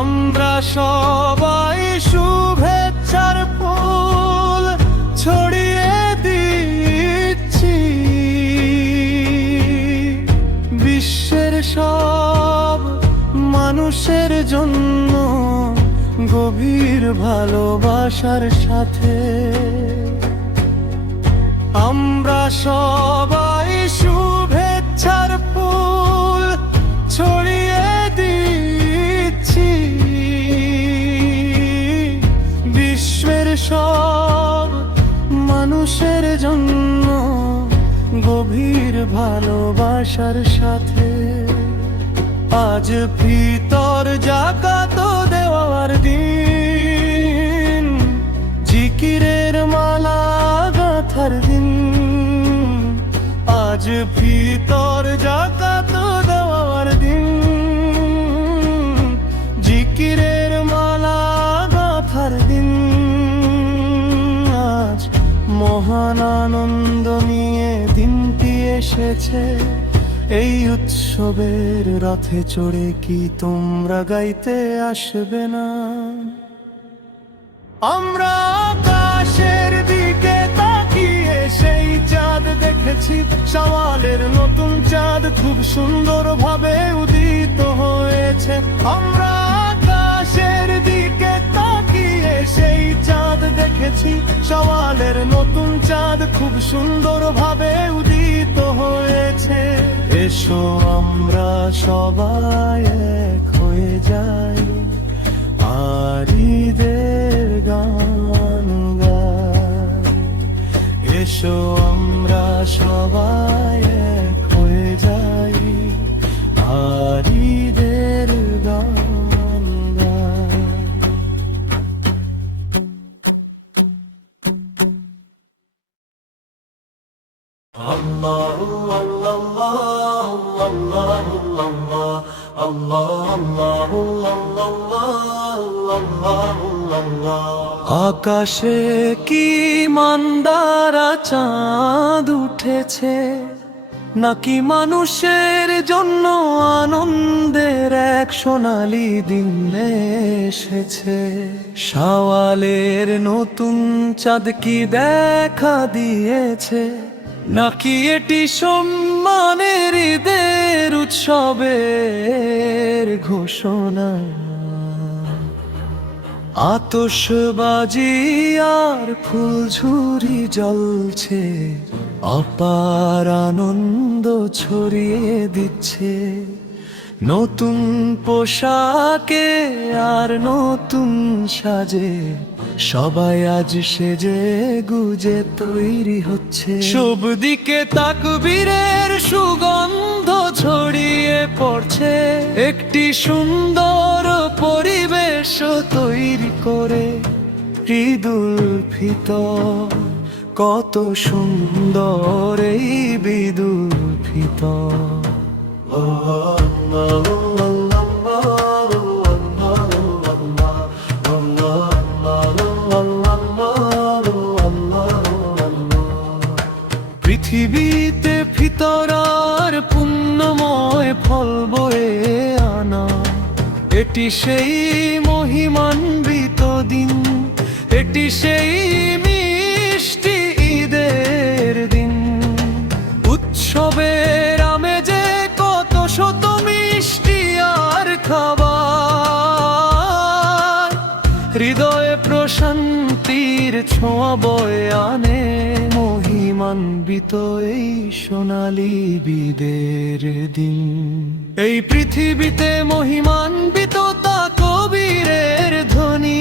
আমরা সবাই শুভেচ্ছার ফুল ছড়িয়ে দিচ্ছি, বিশ্বের সব মানুষের জন্য গভীর ভালোবাসার সাথে। আমরা সবাই শুভেচ্ছার ফুল ছড়িয়ে দিচ্ছি, বিশ্বের সব মানুষের জন্য গভীর ভালোবাসার সাথে। আজ ফিতর যাকাত দেওয়ার দিন, জিকিরের মালা গাঁথার দিন। আজ ফিতর যাকাত দেওয়ার দিন, জিকিরের মালা গাঁথার দিন। আজ মহান আনন্দ নিয়ে দিনটি এসেছে, এই উৎসবের রথে চড়ে কি তোমরা গাইতে আসবে না? আমরা আকাশের দিকে তাকিয়ে সেই চাঁদ দেখেছি, শাওয়ালের নতুন চাঁদ খুব সুন্দরভাবে উদিত হয়েছে। আমরা আকাশের দিকে তাকিয়ে সেই চাঁদ দেখেছি, শাওয়ালের নতুন চাঁদ খুব সুন্দরভাবে উদিত হয়েছে। এসো আমরা সবাই এক হয়ে যাই, আর ঈদের গান গাই। এসো আমরা সবাই এক হয়ে যাই, আর ঈদের গান গাই। আল্লাহু আল্লাহু আল্লাহু আল্লাহ, আল্লাহু আল্লাহু আল্লাহ। আকাশে কি মান্দারা চাঁদ উঠেছে, নাকি মানুষের জন্য আনন্দের এক সোনালী দিন এসেছে? শাওয়ালের নতুন চাঁদ কি দেখা দিয়েছে, নাকি এটি সম্মানের ঈদের উৎসবের ঘোষণা? আতশবাজি আর ফুলঝুরি জ্বলছে, অপার আনন্দ ছড়িয়ে দিচ্ছে। নতুন পোশাকে আর নতুন সাজে সবাই আজ সেজে গুজে তৈরি হচ্ছে। সব দিকে তাকবীরের সুগন্ধ ছড়িয়ে পড়ছে, একটি সুন্দর পরিবেশ তৈরি করে। ঈদুল ফিতর কত সুন্দর এই ঈদুল ফিতর। পৃথিবীতে ফিতরার পুণ্যময় ফল বয়ে আনা, এটি সেই মহিমান্বিত দিন, এটি সেই মিষ্টি ঈদের দিন। উৎসবের আমেজে কত শত মিষ্টি আর খাবার, হৃদয়ে প্রশান্তির ছোঁয়া বয়ে আনে। মহিমান্বিত এই সোনালী বিদের দিন, এই পৃথিবীতে মহিমান্বিত তা কবীরের ধ্বনি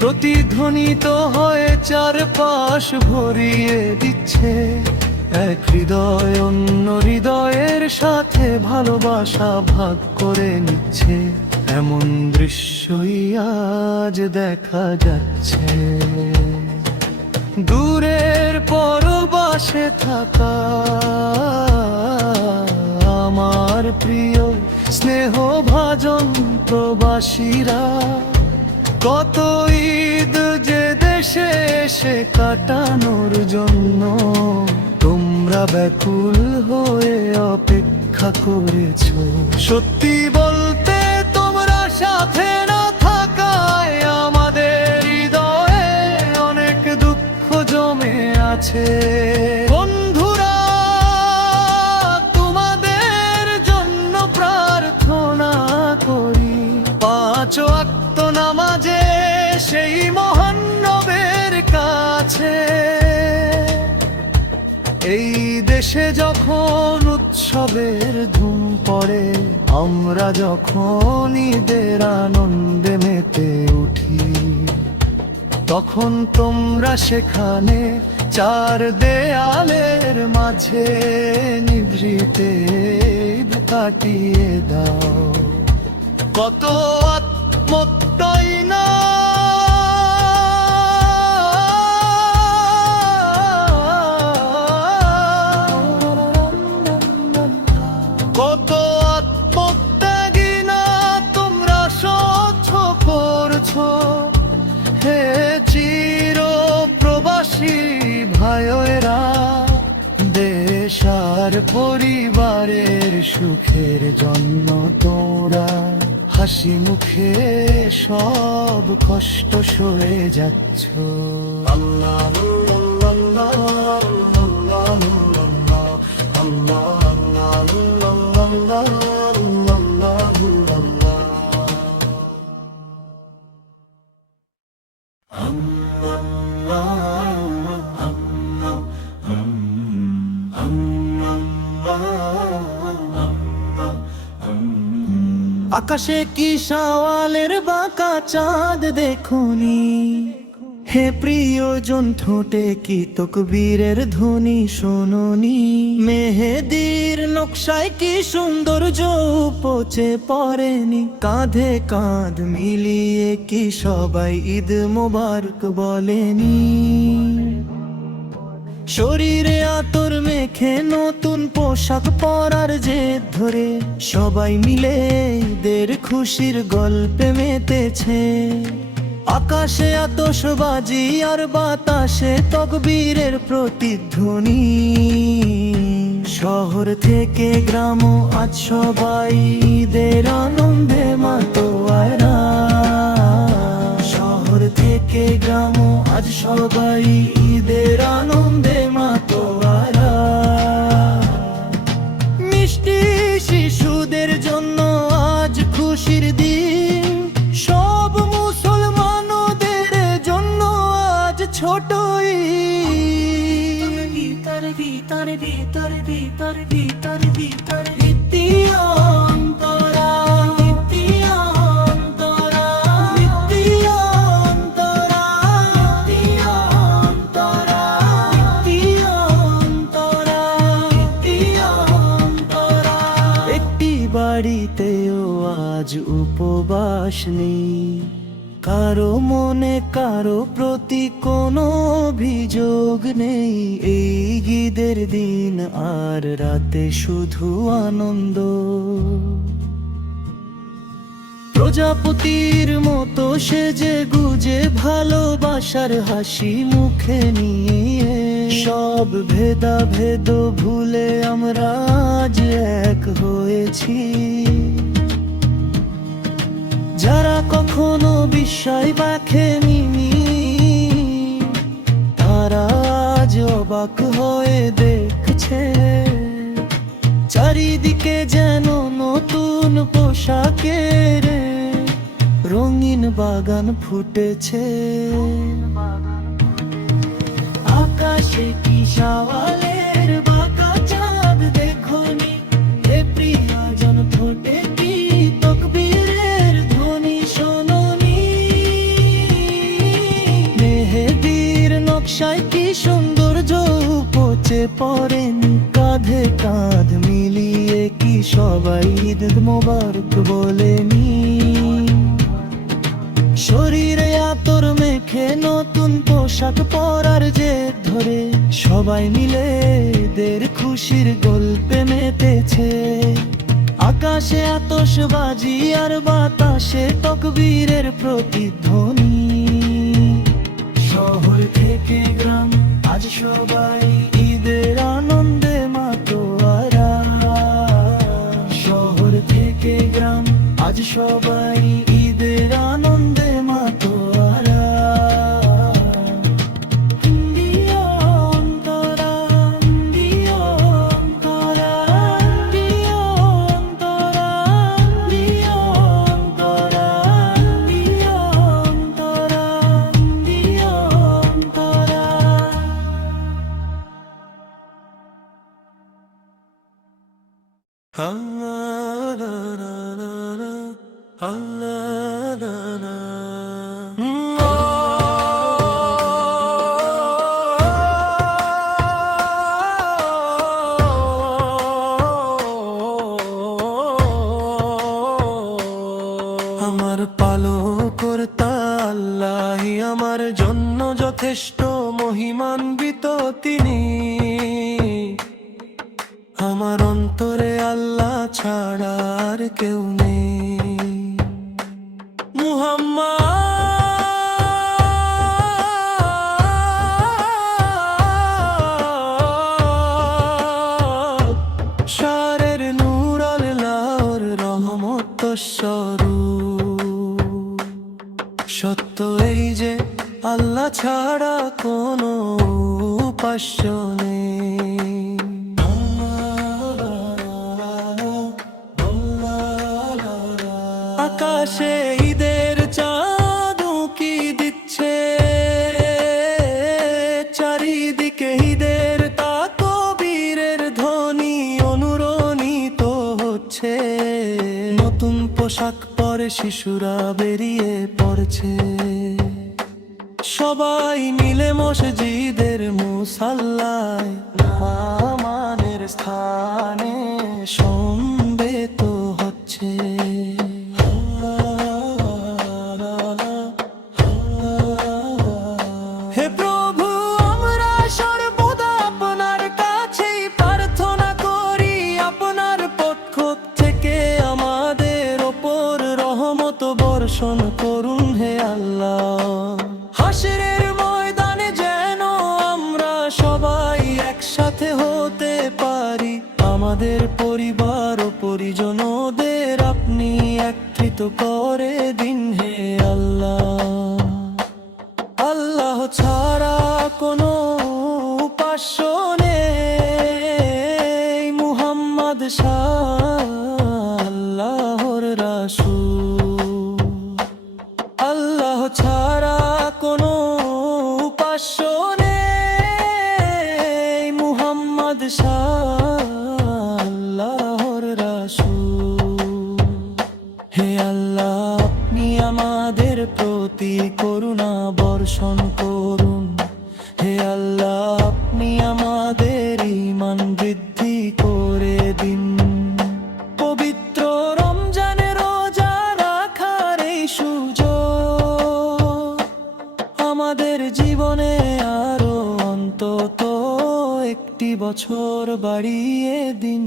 প্রতিধ্বনিত হয়ে চারপাশ ভরিয়ে দিচ্ছে। এক হৃদয় অন্য হৃদয়ের সাথে ভালোবাসা ভাগ করে নিচ্ছে। এমন দৃশ্যই আজ দেখা যাচ্ছে। দূরের পরবাসে থাকা আমার প্রিয় স্নেহভাজন প্রবাসীরা, কত ঈদ যে দেশে এসে কাটানোর জন্য তোমরা ব্যাকুল হয়ে অপেক্ষা করেছো। সত্যি বলতে তোমরা সাথে না থাকায় আমাদের হৃদয়ে অনেক দুঃখ জমে আছে। বন্ধুরা, তোমাদের জন্য প্রার্থনা করি, পাঁচ ওয়াক্ত নামাজে সেই মহান নবের কাছে। এই দেশে যখন উৎসবের ধুম পড়ে, আমরা যখন ঈদের আনন্দে মেতে উঠি, তখন তোমরা সেখানে চার দেয়ালের মাঝে নিভৃতে কাটিয়ে দাও। কত আত্মত্যাই না কত আত্মত্যাগী না তোমরা সহ্য করছো। হে চির প্রবাসী ভাইয়েরা, দেশ আর পরিবারের সুখের জন্য তোমরা হাসি মুখে সব কষ্ট সয়ে যাচ্ছ। আল্লাহ আল্লাহ আল্লাহ আকাশে কি শাওয়ালের বাঁকা চাঁদ দেখুনি, হে প্রিয়জন ঠোঁটে কি তকবীরের ধ্বনি শোনোনি। মেহেদির নকশায় কি সৌন্দর্য উপচে পড়েনি, কাঁধে কাঁধ মিলিয়ে কি সবাই ঈদ মোবারক বলেনি। শরীরে আতর মেখে নতুন পোশাক পরার জেদ ধরে সবাই মিলে ঈদের খুশির গল্পে মেতেছে। আকাশে আতশবাজি আর বাতাসে তকবীরের প্রতিধ্বনি। শহর থেকে গ্রাম আজ সবাই ঈদের আনন্দে মাতোয়ারা। শহর থেকে গ্রাম আজ সবাই ঈদের আনন্দে মাতোয়ারা। মিষ্টি শিশুদের জন্য আজ খুশির দিন, সব মুসলমানদের জন্য আজ ছোট ঈদ। ভিতরে ভিতরে ভিতরে ভিতরে ভিতরে ভিতরে নিত্যন্তরা নিত্যন্তরা নিত্যন্তরা নিত্যন্তরা নিত্যন্তরা নিত্যন্তরা। একটি বাড়িতেও আজ উপবাস নেই, কারো মনে কারো প্রতি কোনো অভিযোগ নেই। এই ঈদের দিন আর রাতে শুধু আনন্দ। প্রজাপতির মতো সেজে গুজে ভালোবাসার হাসি মুখে নিয়ে সব ভেদাভেদ ভুলে আমরা আজ এক হয়েছি। যারা কখনো বিস্ময় বাখেনি তারা আজ অবাক হয়ে দেখছে। চারিদিকে যেন নতুন পোশাকের রঙিন বাগান ফুটেছে। আকাশে কি শাওয়ালের বাঁকা চাঁদ দেখোনি, হে প্রিয়জন ফোটে কি তকবীরের ধ্বনি শোনোনি। মেহেদির নকশায় কি সৌন্দর্য উপচে পড়েন, কাঁধে কাঁধ মিলিয়ে কি সবাই ঈদ মোবারক বলেনি। শরীরে আতর মেখে নতুন পোশাক পরার জেদ ধরে সবাই মিলে দের খুশির গল্পে মেতেছে। আকাশে আতশবাজি আর বাতাসে তকবীরের প্রতিধ্বনি। শহর থেকে গ্রাম আজ সবাই ঈদের আনন্দে মাতোয়ারা। শহর থেকে গ্রাম আজ সবাই ঈদের আনন্দে মাতোয়ারা। দিও অন্তরা, দিও অন্তরা, দিও অন্তরা, দিও অন্তরা, দিও অন্তরা, দিও অন্তরা। আমার পালকর্তা আল্লাহই আমার জন্য যথেষ্ট, মহিমান্বিত তিনি। আমার অন্তরে আল্লাহ ছাড়া আর কেউ নেই। মুহাম্মদ শারের নূর আল্লাহর রহমত স্বরূপ। সত্য এই যে আল্লাহ ছাড়া কোনো উপাস্য নেই। আকাশে ঈদের চাঁদ উঁকি দিচ্ছে, চারিদিকে ঈদের তাকবীরের ধ্বনি অনুরণিত হচ্ছে। নতুন পোশাক পরে শিশুরা বেরিয়ে পড়ছে, সবাই মিলে মসজিদের মুসাল্লায় নামাজের স্থানে সমবেত হচ্ছে। হে প্রভু, আমরা সর্বদা আপনার কাছেই প্রার্থনা করি, আপনার পক্ষ থেকে আমাদের ওপর রহমত বর্ষণ করুন হে আল্লাহ। হাশরের ময়দানে যেন আমরা সবাই একসাথে হতে পারি, আমাদের পরিবার ও পরিজনদের আপনি একত্রিত করে দিন হে আল্লাহ। আল্লাহ ছাড়া কোনো উপাস্য নেই, মুহাম্মদ আল্লাহর রাসূল। আল্লাহ ছাড়া কোনো উপাস্য নেই, মুহাম্মদ আল্লাহর রাসূল। হে আল্লাহ, আপনি আমাদের প্রতি করুণা বর্ষণ করুন। হে আল্লাহ, আপনি আমাদের ঈমান বৃদ্ধি করে দিন। পবিত্র রমজানে রোজা রাখার এই সুযোগ আমাদের জীবনে আরো অন্তত একটি বছর বাড়িয়ে দিন।